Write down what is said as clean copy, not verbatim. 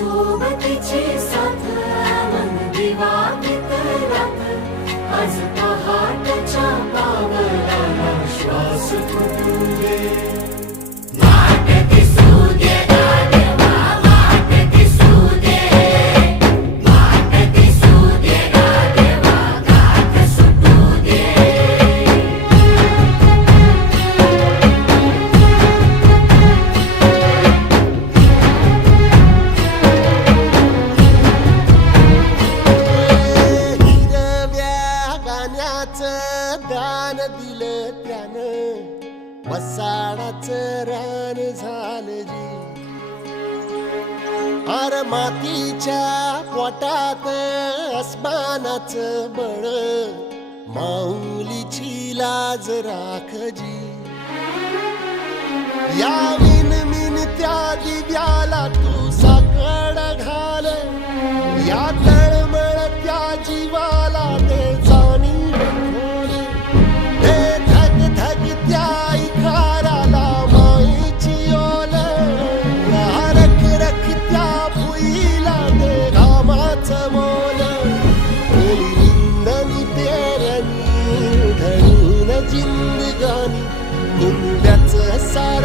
सोबतीची साथ मन दिवाळीत रात आज पहाटच्या पावलाला श्वास फुटू दे वाट दिसू दे गाढवा वाट दिसू दे वाट दिसू दे गाढवा गाठ सुटू दे दान दिलं त्यानं वसाडाचं रान झालं जी अर मातीच्या पोटात अस्मानाचं बळ माऊलीची लाज राखजी या विन त्या दिव्याला तू साकड घाल या तळमळ त्या जीवाला ते जाणी जिंदगानी कुंब्याचं सा